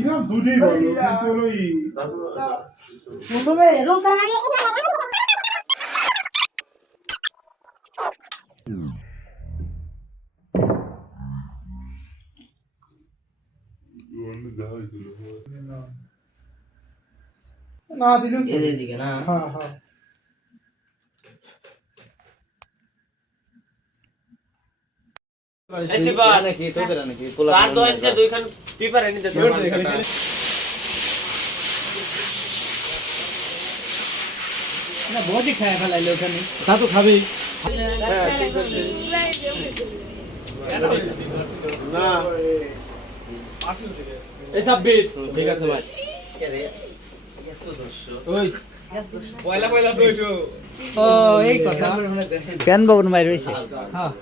কিরম দুটোই বলো কিন্তু ওই প্রথমে রোসা না দিলেও এদিকে না হ্যাঁ হ্যাঁ ऐसी बात है कि तो करा नहीं सार दो इंच दुई खान पेपर है नहीं देते না বডি খায় ফেলাইলে ওখানে তা তো খাবেই না এই সাব্বির ঠিক আছে ভাই ওই পয়লা পয়লা তো ও এই কথা কেন বাবুর মাই রইছে হ্যাঁ